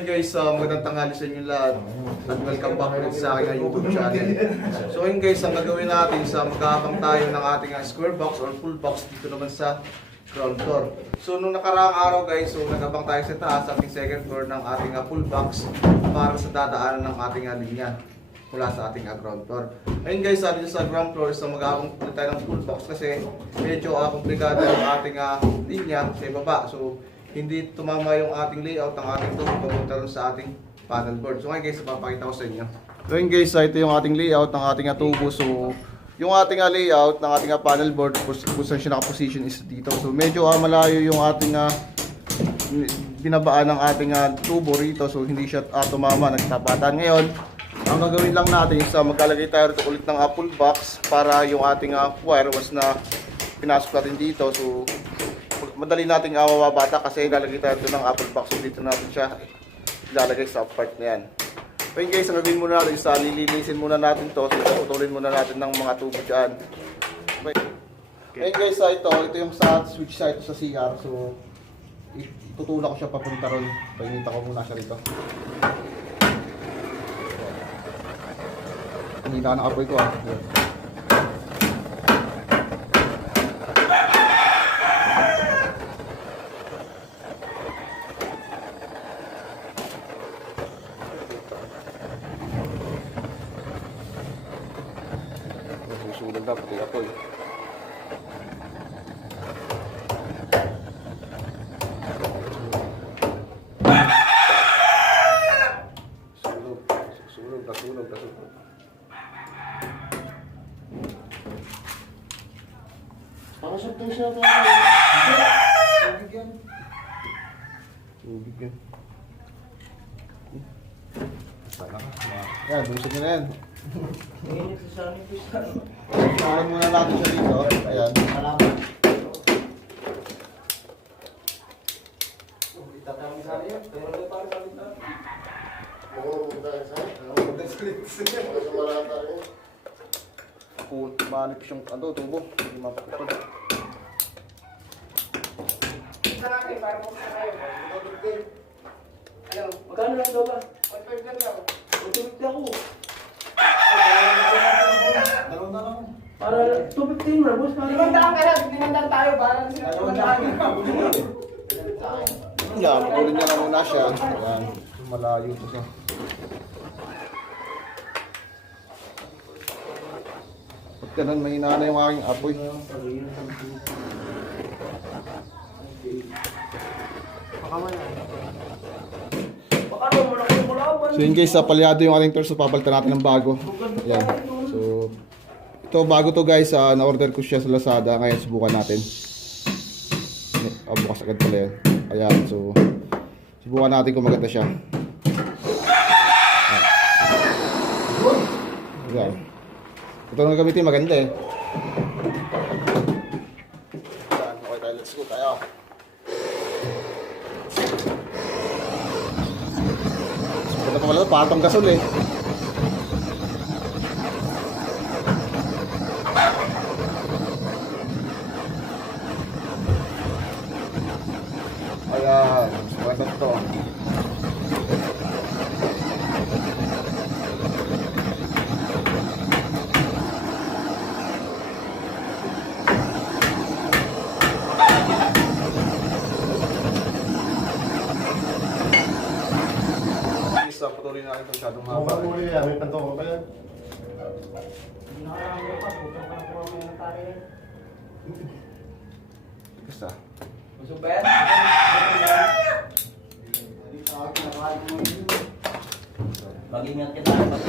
Hi guys, magandang tanghali sa inyo lahat at welcome back ulit sa aking YouTube channel. So yun guys, ang gagawin natin sa magkakang tayo ng ating square box or full box dito naman sa ground floor. So nung nakaraang araw guys, so nagabang tayo sa taas sa ating second floor ng ating full box para sa dadaanan ng ating linya mula sa ating ground floor. Ayun guys, sabi sa ground floor, so mag-aabang tayo ng full box kasi medyo komplikado yung ating linya sa baba. So hindi tumama yung ating layout ng ating tubo papunta rin sa ating panel board. So ngayon guys, papakita ko sa inyo. So ngayon guys, ito yung ating layout ng ating tubo. So yung ating layout ng ating panel board, kung saan siya nakaposition is dito. So medyo malayo yung ating binabaan ng ating tubo rito. So hindi siya tumama, nagtapatan. Ngayon, ang gagawin lang natin is maglalagay tayo rito ulit ng full box para yung ating wire once na pinasok natin dito. So madali nating mababata kasi ilalagay tayo ng apple box. So dito natin siya ilalagay sa part na yan. So guys, ang gagawin muna natin isa, lilinisin muna natin to. So putulin muna natin ng mga tubo dyan. Okay guys, ito yung sa switch sa ito sa CR. So itutulak ko siya papunta ron. Painita ko muna siya rito. Hinita na apoy ko susunod na pati apoy. Sunog. Para sa tayo siya ito. Tubig yan. Sana ka. Yan, busog nyo na yan. Init sa sanin ko siya. Saan muna natin siya dito. Ayan. Salamat. Itatawag sa iyo. Pero may parang sabi na. Manip siyang tubo. Hindi mapakutod. Isa natin, para po sa kayo. Ano? Magkano lang daw ba? 1.5 lang daw. Magtubig ako. Dalawang na lang. Para 215 mo, boss. Limandaan ka lang, limandaan tayo. Para sila limandaan. Yan, putulin niya na muna siya. Ayan. Malayo to siya. Pag ganun, may na yung aking apoy. So yun guys, palyado yung ating tour. So papalitan natin ng bago. Ayan. So ito, bago to guys. Na-order ko siya sa Lazada. Ngayon subukan natin. Bukas agad pala yan. Ayan, so subukan natin kung maganda siya. Ayan. Ito na gamitin, maganda eh. Ayan, okay tayo, let's go tayo. Ito pa pala, patong gasol eh. Ayan, maganda ito. Patuloy na ito masyadong haba. Patuloy yan, may pantong pa yan. Hindi na kailangan pa, putang ka na po mga ng tayo. Basta. Gusto ba yan? Mag-ingat ka tayo.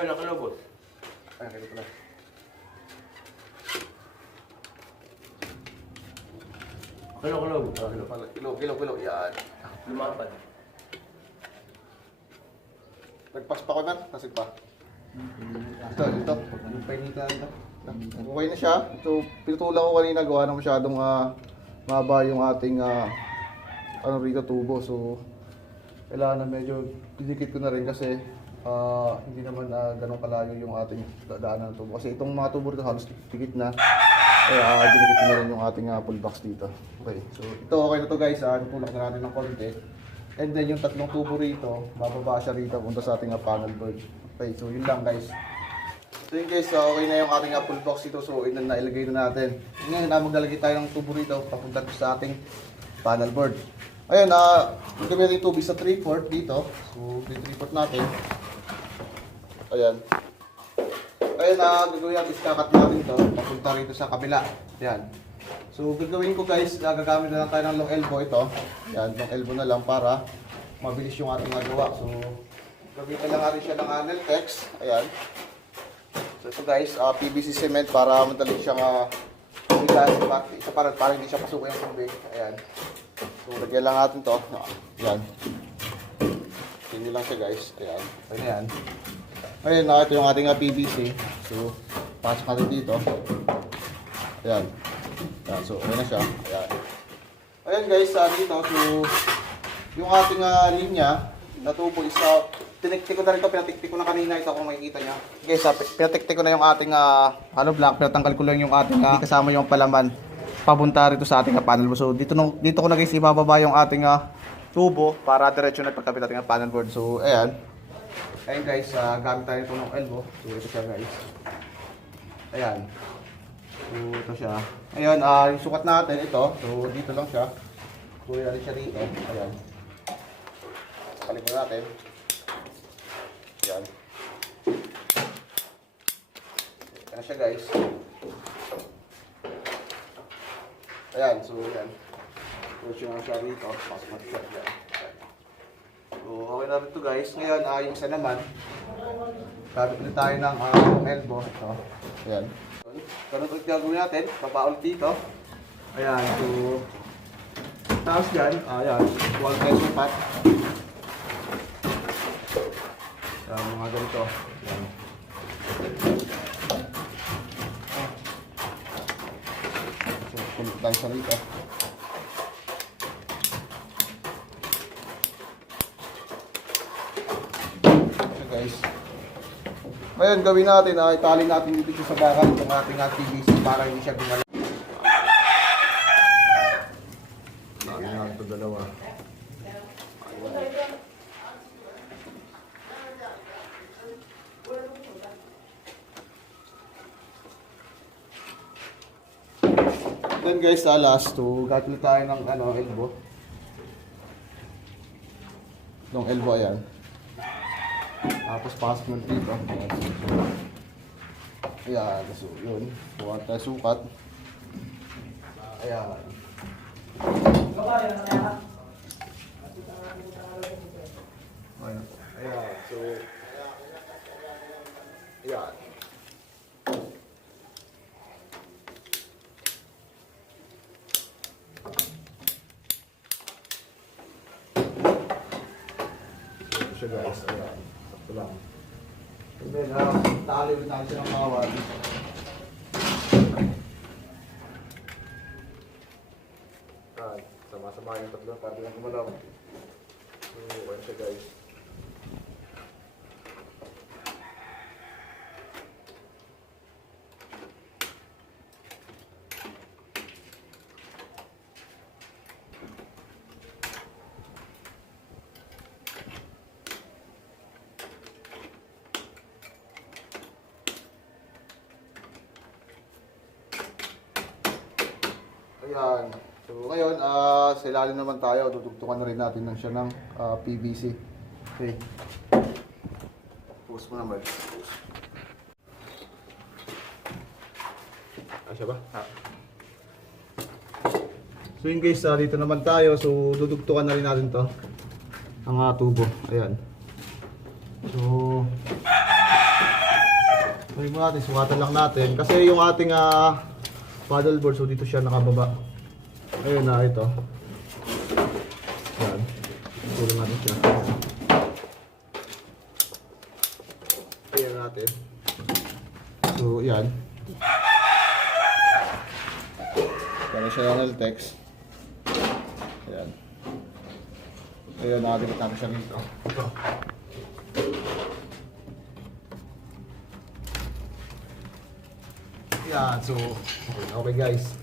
Ay, nakalabot. Ay, kaya pala. Kalabot. Kilo. Yan. Lumapan. Nagpas pa ko na, nasig pa. Ito. Yung painita ito. Okay na siya. So, pinutulan ko kanina, gawa na masyadong mahaba yung ating rito tubo. So, kailangan na medyo didikit ko na rin kasi hindi naman ganun kalayo yung ating daanan ng tubo. Kasi itong mga tubo rito halos dikit na. Kaya dinikit ko na rin yung ating pull box dito. Okay, so ito okay na to guys. Tulak na natin ng konti. And then yung tatlong tubo rito, mababa siya rito punta sa ating panel board. Okay, so yun lang guys. So yun guys, okay na yung ating pull box dito. So yun na nailagay na natin. Ngayon maglalagay tayo ng tubo rito papunta sa ating panel board. Ayun, gagawin natin tubig sa 3/4 dito. So, 3/4 natin. Ayan. Ayun, gagawin natin, kakat natin to papunta rito sa kabila. Ayan. So, gagawin ko guys, gagamit na lang tayo ng long elbow ito. Ayan, long elbow na lang para mabilis yung ating magawa. So, gagawin na lang natin siya ng Aneltex. Ayan. So, ito guys, PVC cement para madali siyang isa para hindi siya pasuko yung tubig. Ayan. So, lagyan lang natin to. Ayan. Hindi lang siya guys. Ayan. Ayan. Ayan, ito yung ating PVC. So, pasok natin dito. Ayan. Ayan. So, ayan na siya. Ayan. Ayan guys, dito. So, yung ating linya na tubo is tiniktik ko na rin ito. Pinatiktik ko na kanina ito kung makikita nyo. Guys, pinatiktik ko na yung ating block. Pinatanggal ko lang yung ating kasama yung palaman papunta rito sa ating panel board. So dito ko na guys ibababa yung ating tubo para diretso na pagkabit natin ang panel board. So ayan. Ayan guys, gamit tayo nito ng elbow. So ito siya guys. Ayan. So ito siya. Ayun, yung sukat natin ito. So dito lang siya. Kunin natin siya dito. Ayan. Kalipin natin. Ayan. Ayan siya guys. Ayan, so yan. Push yung siya rito. Pasok natin siya. Ayan. So, okay na rin ito guys. Ngayon, yung isa naman. Kabit ulit tayo ng elbow. Ito. Ayan. Ganun ulit gagawin natin. Papa ulit dito. Ayan, so tapos dyan, ayan. Huwag tayo supat. Ayan, mga ganito. Ayan. Pulit tayo sa rito. So guys. Ngayon gawin natin, itali natin dito sa bakal itong ating PVC para hindi siya gumalaw. Itali natin ito dalawa. Then guys, last to, gagawin tayo ng elbow. Yung elbow, ayan. Tapos pasok mo dito. Ayan, so yun. Kuha tayo sukat. Ayan. Ayan, so ayan. Siya guys, ayan. Sakto lang. And then, tali ulit natin siya ng bawal. Ayan, sama-sama yung tatlo para lang kumalaw. So, ayan siya guys. Ayan. So ngayon, sa ilalim naman tayo, dudugtungan na rin natin ng siya ng PVC. Okay. Post mo naman. Siya ba? So yun guys, dito naman tayo. So dudugtungan na rin natin to. Ang tubo. Ayan. So Gawin mo natin, sukatan lang natin. Kasi yung ating paddleboard, so dito siya nakababa. Ayun na, ito. Yan. Tulong natin siya. Ayan natin. So, yan. Para siya ng text. Ayan. Ayan, nakadikit natin siya dito. Ito. Yan, so, okay guys.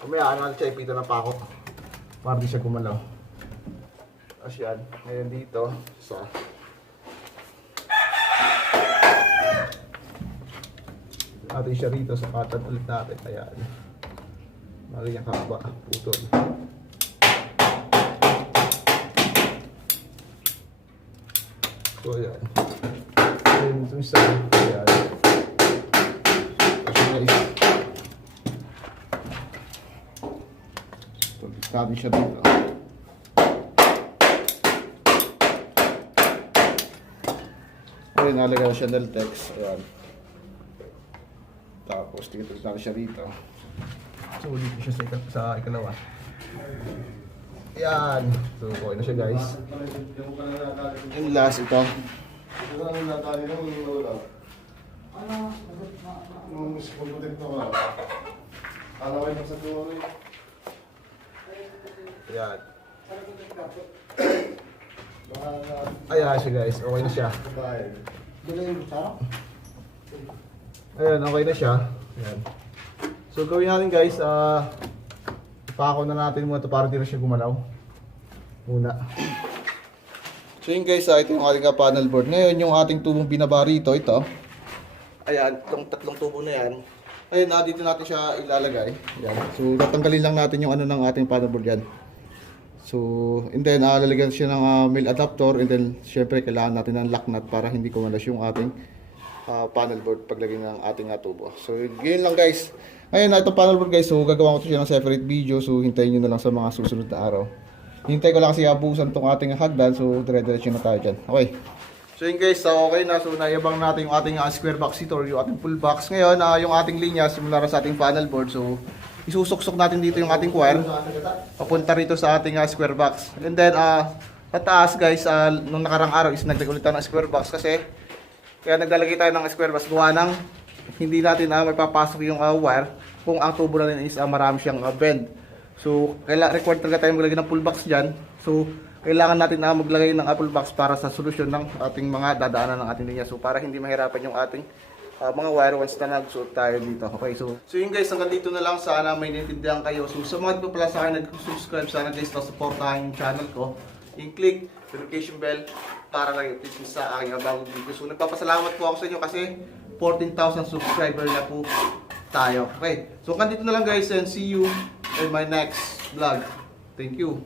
Kumaya, ano natin siya, ipito ng pakot. Para di siya gumalaw. Tapos yan, ngayon dito, so, natin siya rito, sukatan ulit natin. Ayan. Mali yung haba, putol. So, ayan. Ayan, ito isa. Ayan. Tulis natin siya dito. Ayan, nalagay siya ng text. Ayan. Tapos, tingin-tulis natin siya dito. So, ulit siya sa ikalawa. Ayan. So, okay na siya guys. Yung last, ito. Ayan. Ayan siya guys, okay na siya. Ayan, okay na siya. Ayan. So gawin natin guys, ipako na natin muna ito para di na siya gumalaw. Muna. So yun guys, ito yung ating panel board. Ngayon yung ating tubong binaba rito, ito. Ayan, itong tatlong tubo na yan. Ayun, dito natin siya ilalagay. Ayan. So tatanggalin lang natin yung ano ng ating panel board yan. So, and then lalagyan siya ng male adapter, and then syempre kailangan natin ng lock nut para hindi kumalas yung ating panel board paglagay ng ating tubo. So, yun lang guys. Ngayon, itong panel board guys, so gagawa ko ito siya ng separate video. So, hintayin nyo na lang sa mga susunod na araw. Hintay ko lang kasi abusan itong ating hagdan. So, dire-diretso na tayo dyan. Okay. So, yun guys, okay na. So, nayabang natin yung ating square box ito or yung ating full box. Ngayon, yung ating linya, simula sa ating panel board. So, isusuksok natin dito yung ating wire papunta rito sa ating square box. And then, sa taas guys, nung nakarang araw is naglag ulit tayo ng square box kasi kaya naglalagay tayo ng square box gawa ng hindi natin may papasok yung wire kung ang tubo na rin is marami siyang bend. So, required talaga tayo maglagay ng pull box dyan. So, kailangan natin maglagay ng pull box para sa solusyon ng ating mga dadaanan ng ating linya. So, para hindi mahirapan yung ating mga wire once na nagsuot tayo dito. Okay, so yun guys, hanggang dito na lang. Sana may naintindihan kayo. So, sa mga dito pala sa akin nag-subscribe, sana guys, supportahan yung channel ko. I-click notification bell para lang yung sa aking bagong video. So, nagpapasalamat po ako sa inyo kasi 14,000 subscriber na po tayo. Okay, so hanggang dito na lang guys, and see you in my next vlog. Thank you.